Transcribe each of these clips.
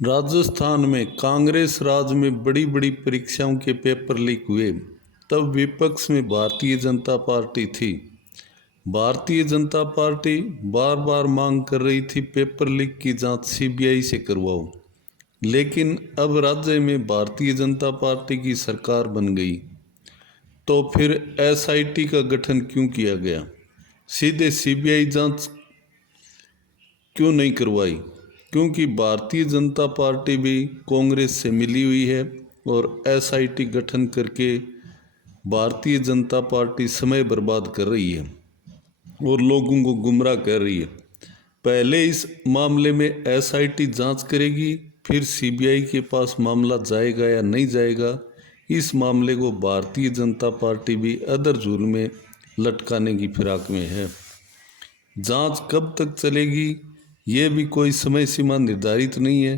राजस्थान में कांग्रेस राज में बड़ी बड़ी परीक्षाओं के पेपर लीक हुए। तब विपक्ष में भारतीय जनता पार्टी थी। भारतीय जनता पार्टी बार बार मांग कर रही थी पेपर लीक की जांच सीबीआई से करवाओ। लेकिन अब राज्य में भारतीय जनता पार्टी की सरकार बन गई तो फिर एसआईटी का गठन क्यों किया गया? सीधे सीबीआई जांच क्यों नहीं करवाई? क्योंकि भारतीय जनता पार्टी भी कांग्रेस से मिली हुई है और एसआईटी गठन करके भारतीय जनता पार्टी समय बर्बाद कर रही है और लोगों को गुमराह कर रही है। पहले इस मामले में एसआईटी जांच करेगी, फिर सीबीआई के पास मामला जाएगा या नहीं जाएगा, इस मामले को भारतीय जनता पार्टी भी अदर झूल में लटकाने की फिराक में है। जांच कब तक चलेगी ये भी कोई समय सीमा निर्धारित नहीं है।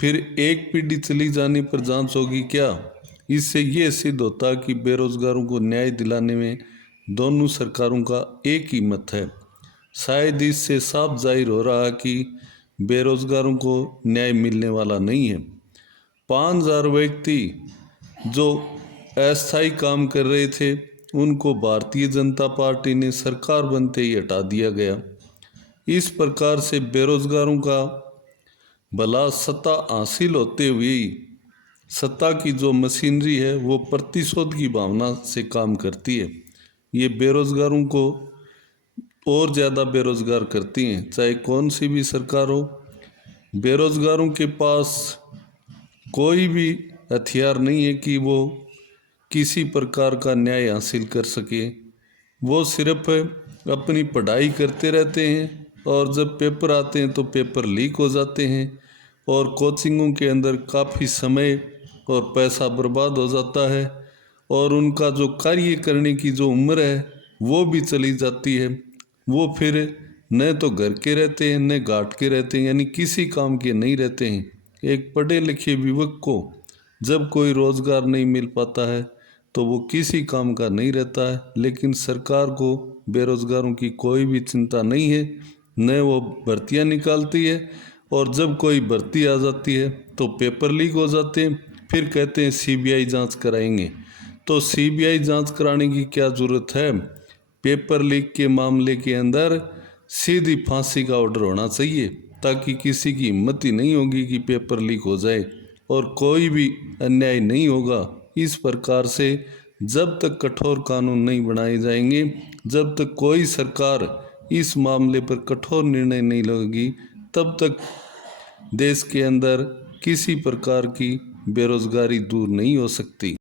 फिर एक पीढ़ी चली जाने पर जांच होगी क्या? इससे ये सिद्ध होता कि बेरोजगारों को न्याय दिलाने में दोनों सरकारों का एक ही मत है। शायद इससे साफ जाहिर हो रहा कि बेरोजगारों को न्याय मिलने वाला नहीं है। 5000 व्यक्ति जो अस्थायी काम कर रहे थे उनको भारतीय जनता पार्टी ने सरकार बनते ही हटा दिया गया। इस प्रकार से बेरोजगारों का भला सत्ता हासिल होते हुए सत्ता की जो मशीनरी है वो प्रतिशोध की भावना से काम करती है। ये बेरोजगारों को और ज़्यादा बेरोजगार करती हैं, चाहे कौन सी भी सरकार हो। बेरोजगारों के पास कोई भी हथियार नहीं है कि वो किसी प्रकार का न्याय हासिल कर सके। वो सिर्फ अपनी पढ़ाई करते रहते हैं और जब पेपर आते हैं तो पेपर लीक हो जाते हैं और कोचिंगों के अंदर काफ़ी समय और पैसा बर्बाद हो जाता है और उनका जो कार्य करने की जो उम्र है वो भी चली जाती है। वो फिर न तो घर के रहते हैं न घाट के रहते हैं, यानी किसी काम के नहीं रहते हैं। एक पढ़े लिखे युवक को जब कोई रोज़गार नहीं मिल पाता है तो वो किसी काम का नहीं रहता है। लेकिन सरकार को बेरोजगारों की कोई भी चिंता नहीं है, न वो भर्तियां निकालती है और जब कोई भर्ती आ जाती है तो पेपर लीक हो जाते हैं। फिर कहते हैं सीबीआई जांच कराएंगे। तो सीबीआई जांच कराने की क्या ज़रूरत है? पेपर लीक के मामले के अंदर सीधी फांसी का ऑर्डर होना चाहिए ताकि किसी की हिम्मत ही नहीं होगी कि पेपर लीक हो जाए और कोई भी अन्याय नहीं होगा। इस प्रकार से जब तक कठोर कानून नहीं बनाए जाएंगे, जब तक कोई सरकार इस मामले पर कठोर निर्णय नहीं लेगी, तब तक देश के अंदर किसी प्रकार की बेरोजगारी दूर नहीं हो सकती।